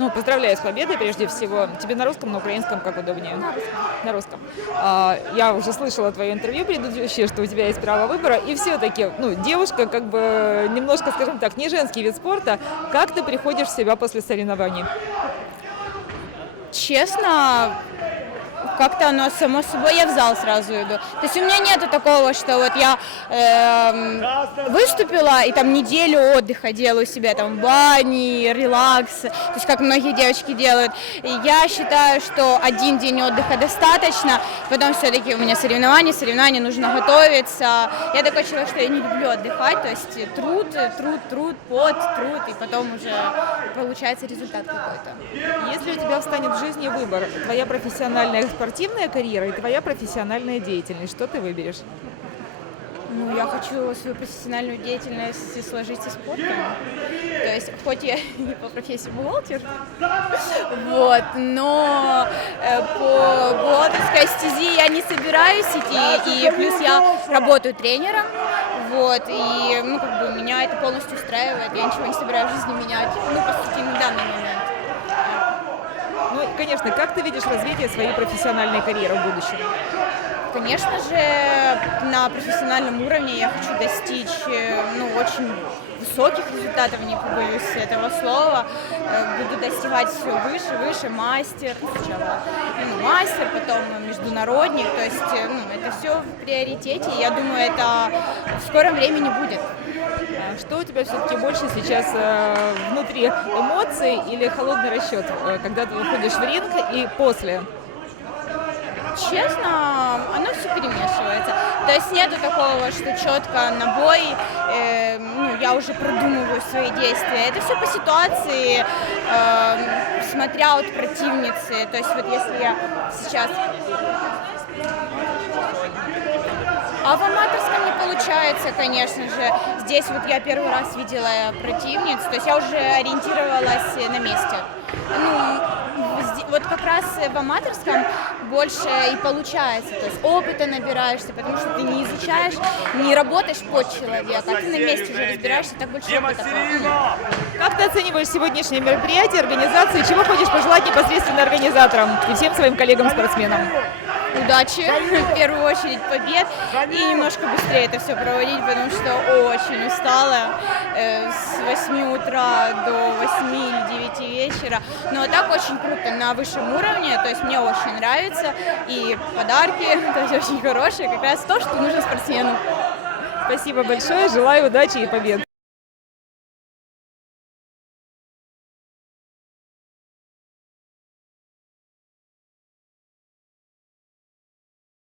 Ну, поздравляю с победой прежде всего. Тебе на русском, на украинском, как удобнее? На русском. А, я уже слышала твое интервью предыдущее, что у тебя есть право выбора. И все-таки, ну, девушка, как бы, немножко, скажем так, не женский вид спорта. Как ты приходишь в себя после соревнований? Честно, как-то оно само собой, я в зал сразу иду. То есть у меня нету такого, что вот я эм, выступила и там неделю отдыха делаю себе там в бане, релакс, то есть как многие девочки делают. И я считаю, что один день отдыха достаточно, потом все-таки у меня соревнования, соревнования нужно готовиться. Я такой человек, что я не люблю отдыхать, то есть труд, труд, труд, пот, труд, и потом уже получается результат какой-то. Если у тебя встанет в жизни выбор, твоя профессиональная спортивная карьера и твоя профессиональная деятельность, что ты выберешь? Ну, я хочу свою профессиональную деятельность сложить со спортом. То есть, хоть я не по профессии бухгалтер, вот, но э, по бухгалтерской стези я не собираюсь идти, и плюс я работаю тренером, вот, и, ну, как бы, меня это полностью устраивает, я ничего не собираюсь в жизни менять, ну, по сути, на данный момент. Конечно, как ты видишь развитие своей профессиональной карьеры в будущем? Конечно же, на профессиональном уровне я хочу достичь э, ну, очень высоких результатов, не побоюсь этого слова. Э, Буду достигать все выше, выше, мастер, сначала ну, мастер, потом международник. То есть э, ну, это все в приоритете. и Я думаю, это в скором времени будет. А Что у тебя все-таки больше сейчас э, внутри эмоций или холодный расчет, когда ты выходишь в ринг и после? Честно, оно все перемешивается. То есть нету такого, что четко на бой, э, ну, я уже продумываю свои действия. Это все по ситуации, э, смотря от противницы. То есть вот если я сейчас... А в аматорском не получается, конечно же. Здесь вот я первый раз видела противниц, то есть я уже ориентировалась на месте. Ну, вот как раз в аматорском больше и получается, то есть опыта набираешься, потому что ты не изучаешь, не работаешь под человека, а ты на месте уже разбираешься, так больше опыта. Как ты оцениваешь сегодняшнее мероприятие, организацию, чего хочешь пожелать непосредственно организаторам и всем своим коллегам-спортсменам? удачи, в первую очередь побед и немножко быстрее это все проводить, потому что очень устала 8 утра до 8 или 9 вечера. Но так очень круто на высшем уровне, то есть мне очень нравится и подарки, то есть очень хорошие, как раз то, что нужно спортсмену. Спасибо большое, желаю удачи и побед.